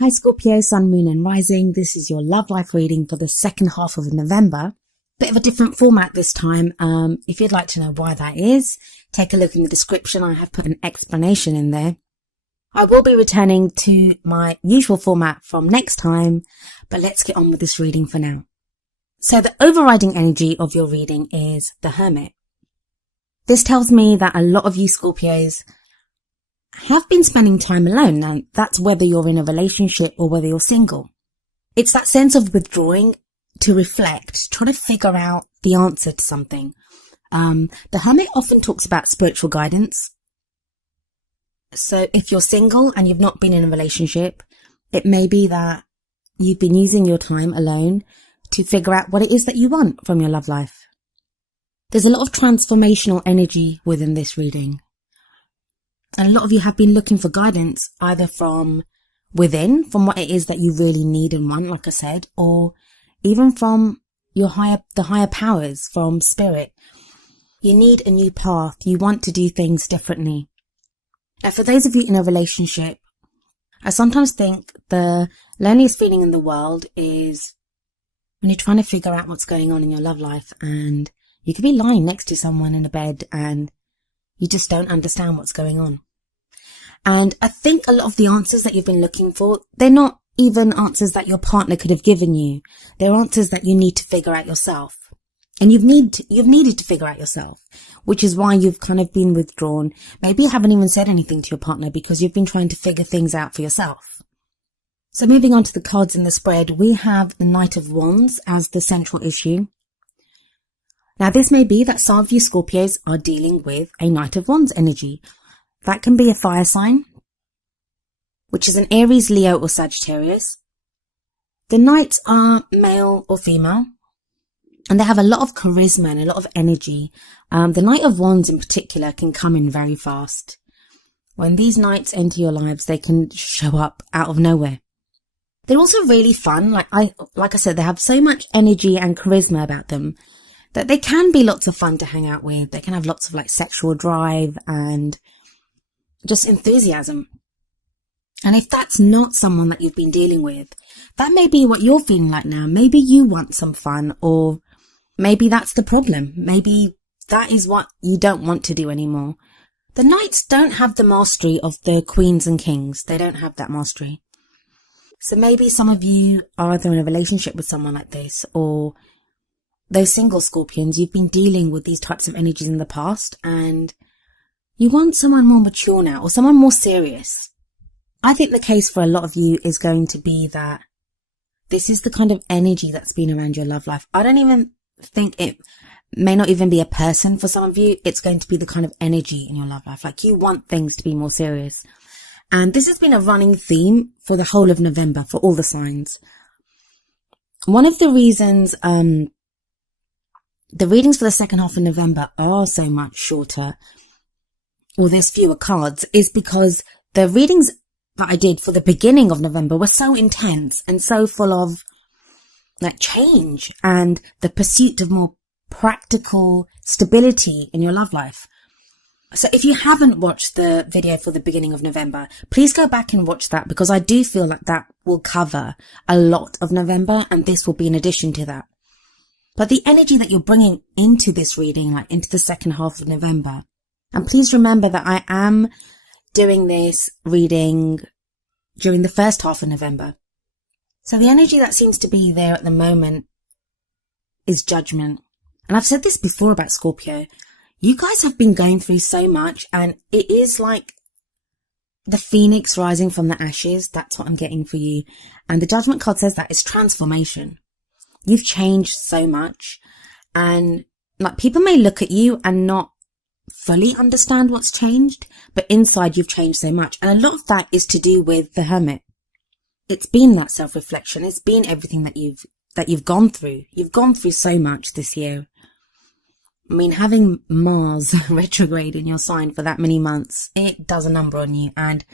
Hi Scorpio, Sun, Moon and Rising. This is your love life reading for the second half of November. Bit of a different format this time. If you'd like to know why that is, take a look in the description. I have put an explanation in there. I will be returning to my usual format from next time, but let's get on with this reading for now. So the overriding energy of your reading is the Hermit. This tells me that a lot of you Scorpios have been spending time alone. Now, that's whether you're in a relationship or whether you're single. It's that sense of withdrawing to reflect, try to figure out the answer to something. The Hermit often talks about spiritual guidance. So if you're single and you've not been in a relationship, it may be that you've been using your time alone to figure out what it is that you want from your love life. There's a lot of transformational energy within this reading. And a lot of you have been looking for guidance either from within, from what it is that you really need and want, like I said, or even from the higher powers, from spirit. You need a new path. You want to do things differently. Now, for those of you in a relationship, I sometimes think the loneliest feeling in the world is when you're trying to figure out what's going on in your love life, and you could be lying next to someone in a bed and you just don't understand what's going on. And I think a lot of the answers that you've been looking for, they're not even answers that your partner could have given you. They're answers that you need to figure out yourself. And you've needed to figure out yourself, which is why you've kind of been withdrawn. Maybe you haven't even said anything to your partner because you've been trying to figure things out for yourself. So moving on to the cards in the spread, we have the Knight of Wands as the central issue. Now, this may be that some of you Scorpios are dealing with a Knight of Wands energy. That can be a fire sign, which is an Aries, Leo or Sagittarius. The Knights are male or female, and they have a lot of charisma and a lot of energy. The Knight of Wands in particular can come in very fast. When these Knights enter your lives, they can show up out of nowhere. They're also really fun. Like I said, they have so much energy and charisma about them that they can be lots of fun to hang out with. They can have lots of sexual drive and just enthusiasm. And if that's not someone that you've been dealing with, that may be what you're feeling like now. Maybe you want some fun, or maybe that's the problem. Maybe that is what you don't want to do anymore. The Knights don't have the mastery of the Queens and Kings. They don't have that mastery. So maybe some of you are either in a relationship with someone like this, or those single Scorpions, you've been dealing with these types of energies in the past and you want someone more mature now, or someone more serious. I think the case for a lot of you is going to be that this is the kind of energy that's been around your love life. I don't even think it may not even be a person for some of you. It's going to be the kind of energy in your love life. Like you want things to be more serious. And this has been a running theme for the whole of November for all the signs. One of the reasons the readings for the second half of November are so much shorter, or there's fewer cards, is because the readings that I did for the beginning of November were so intense and so full of change and the pursuit of more practical stability in your love life. So if you haven't watched the video for the beginning of November, please go back and watch that, because I do feel like that will cover a lot of November and this will be in addition to that. But the energy that you're bringing into this reading, into the second half of November, and please remember that I am doing this reading during the first half of November. So the energy that seems to be there at the moment is judgment. And I've said this before about Scorpio. You guys have been going through so much, and it is like the phoenix rising from the ashes. That's what I'm getting for you. And the judgment card says that it's transformation. You've changed so much, and people may look at you and not fully understand what's changed, but inside you've changed so much. And a lot of that is to do with the Hermit. It's been that self-reflection. It's been everything that you've gone through. You've gone through so much this year. I mean, having Mars retrograde in your sign for that many months, it does a number on you. And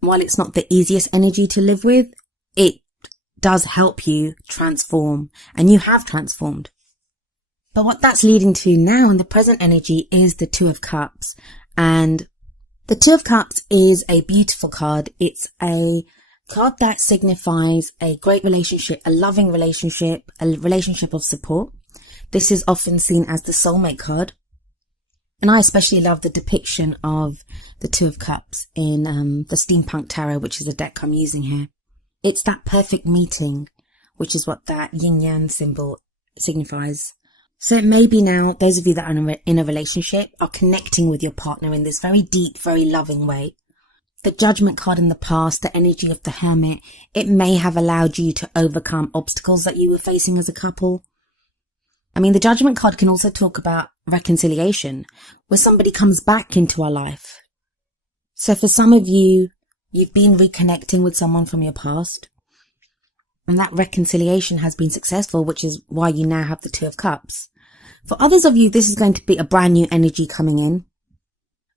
while it's not the easiest energy to live with, it does help you transform, and you have transformed. But what that's leading to now in the present energy is the Two of Cups. And The Two of Cups is a beautiful card. It's a card that signifies a great relationship, a loving relationship, a relationship of support. This is often seen as the soulmate card. And I especially love the depiction of the Two of Cups in the Steampunk Tarot, which is the deck I'm using here. It's that perfect meeting, which is what that yin-yang symbol signifies. So it may be now, those of you that are in a relationship are connecting with your partner in this very deep, very loving way. The Judgment card in the past, the energy of the Hermit, it may have allowed you to overcome obstacles that you were facing as a couple. I mean, the Judgment card can also talk about reconciliation, where somebody comes back into our life. So for some of you, you've been reconnecting with someone from your past, and that reconciliation has been successful, which is why you now have the Two of Cups. For others of you, this is going to be a brand new energy coming in.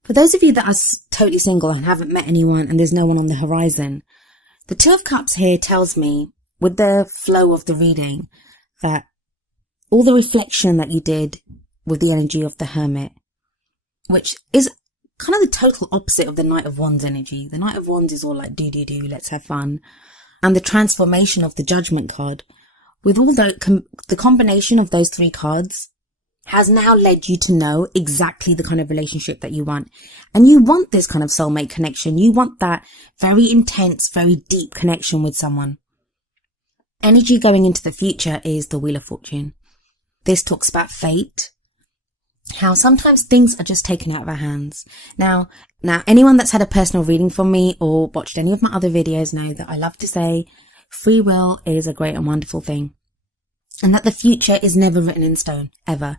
For those of you that are totally single and haven't met anyone and there's no one on the horizon, the Two of Cups here tells me, with the flow of the reading, that all the reflection that you did with the energy of the Hermit, which is kind of the total opposite of the Knight of Wands energy. The Knight of Wands is all like do, let's have fun. And the transformation of the Judgment card, with all the combination of those three cards, has now led you to know exactly the kind of relationship that you want. And you want this kind of soulmate connection. You want that very intense, very deep connection with someone. Energy going into the future is the Wheel of Fortune. This talks about fate, how sometimes things are just taken out of our hands. Now, anyone that's had a personal reading from me or watched any of my other videos know that I love to say free will is a great and wonderful thing, and that the future is never written in stone, ever.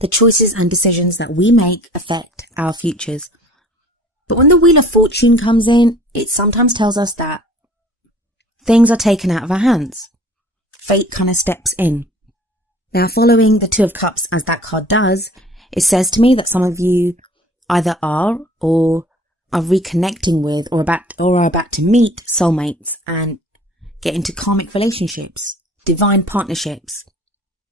The choices and decisions that we make affect our futures. But when the Wheel of Fortune comes in, it sometimes tells us that things are taken out of our hands. Fate kind of steps in. Now, following the Two of Cups, as that card does, it says to me that some of you either are or are reconnecting with or are about to meet soulmates and get into karmic relationships, divine partnerships.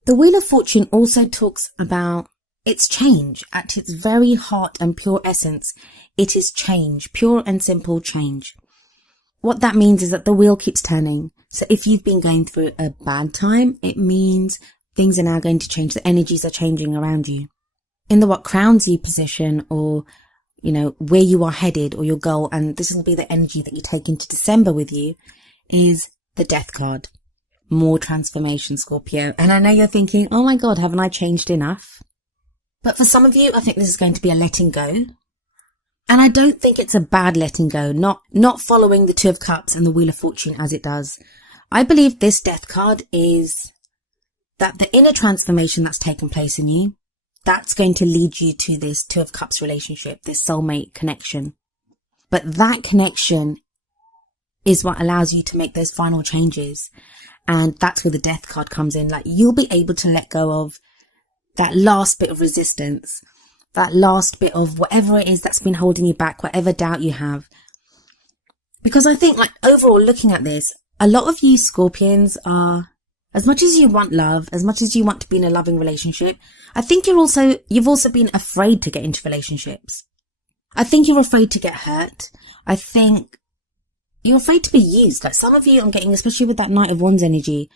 The Wheel of Fortune also talks about its change. At its very heart and pure essence, it is change, pure and simple change. What that means is that the wheel keeps turning. So if you've been going through a bad time, it means things are now going to change. The energies are changing around you. In the what crowns you position, or, where you are headed or your goal, and this will be the energy that you take into December with you, is the Death card. More transformation, Scorpio. And I know you're thinking, oh my God, haven't I changed enough? But for some of you, I think this is going to be a letting go. And I don't think it's a bad letting go, not following the Two of Cups and the Wheel of Fortune as it does. I believe this Death card is that the inner transformation that's taken place in you, that's going to lead you to this Two of Cups relationship, this soulmate connection. But that connection is what allows you to make those final changes. And that's where the Death card comes in. Like, you'll be able to let go of that last bit of resistance, that last bit of whatever it is that's been holding you back, whatever doubt you have. Because I think, overall, looking at this, a lot of you Scorpions are, as much as you want love, as much as you want to be in a loving relationship, I think you've also been afraid to get into relationships. I think you're afraid to get hurt. I think you're afraid to be used. Like, some of you, I'm getting, especially with that Knight of Wands energy,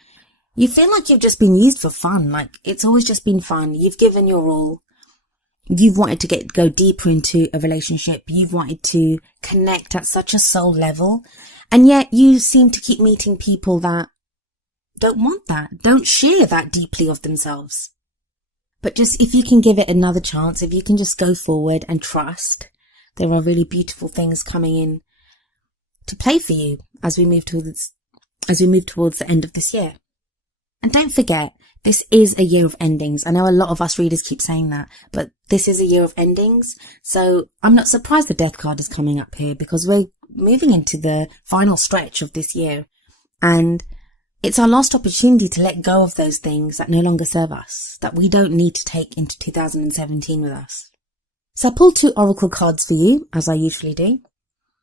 you feel like you've just been used for fun. Like, it's always just been fun. You've given your all. You've wanted to go deeper into a relationship. You've wanted to connect at such a soul level. And yet you seem to keep meeting people that don't want that, don't share that deeply of themselves. But just, if you can give it another chance, if you can just go forward and trust, there are really beautiful things coming in to play for you as we move towards the end of this year. And don't forget, this is a year of endings. I know a lot of us readers keep saying that, but this is a year of endings. So I'm not surprised the Death card is coming up here, because we're moving into the final stretch of this year. And it's our last opportunity to let go of those things that no longer serve us, that we don't need to take into 2017 with us. So I pulled 2 oracle cards for you, as I usually do.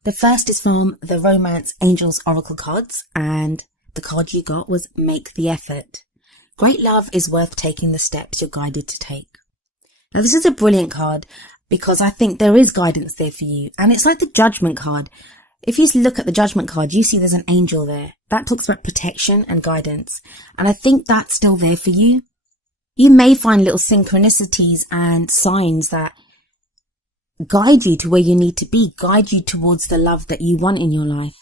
The first is from the Romance Angels Oracle cards, and the card you got was Make the Effort. Great love is worth taking the steps you're guided to take. Now, this is a brilliant card. because I think there is guidance there for you. And it's like the Judgment card. If you look at the Judgment card, you see there's an angel there. That talks about protection and guidance. And I think that's still there for you. You may find little synchronicities and signs that guide you to where you need to be, guide you towards the love that you want in your life.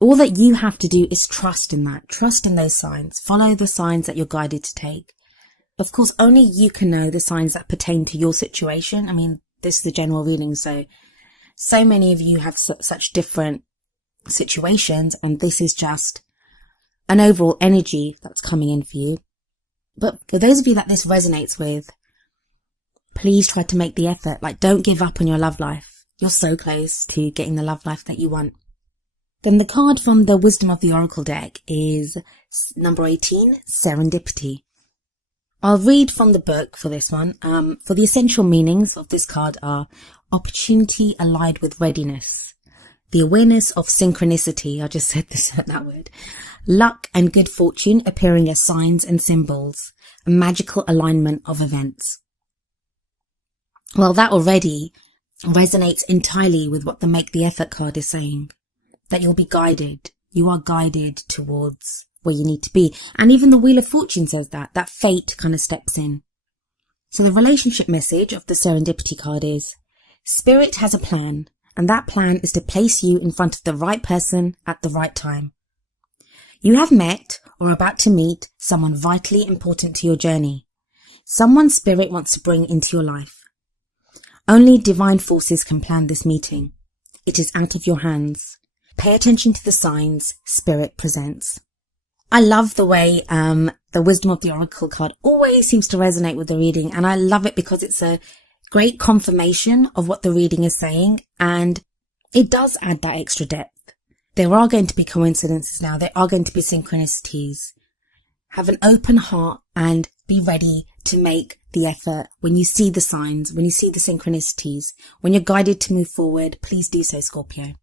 All that you have to do is trust in that. Trust in those signs. Follow the signs that you're guided to take. Of course, only you can know the signs that pertain to your situation. I mean, this is the general reading, so many of you have such different situations, and this is just an overall energy that's coming in for you. But for those of you that this resonates with, please try to make the effort. Like, don't give up on your love life. You're so close to getting the love life that you want. Then the card from the Wisdom of the Oracle deck is number 18, Serendipity. I'll read from the book for this one. For the essential meanings of this card are opportunity allied with readiness, the awareness of synchronicity, I just said that word, luck and good fortune appearing as signs and symbols, a magical alignment of events. Well, that already resonates entirely with what the Make the Effort card is saying, that you'll be guided. You are guided towards where you need to be. And even the Wheel of Fortune says that fate kind of steps in. So the relationship message of the Serendipity card is, Spirit has a plan, and that plan is to place you in front of the right person at the right time. You have met or are about to meet someone vitally important to your journey. Someone Spirit wants to bring into your life. Only divine forces can plan this meeting. It is out of your hands. Pay attention to the signs Spirit presents. I love the way the Wisdom of the Oracle card always seems to resonate with the reading, and I love it because it's a great confirmation of what the reading is saying, and it does add that extra depth. There are going to be coincidences now. There are going to be synchronicities. Have an open heart and be ready to make the effort when you see the signs, when you see the synchronicities, when you're guided to move forward. Please do so, Scorpio.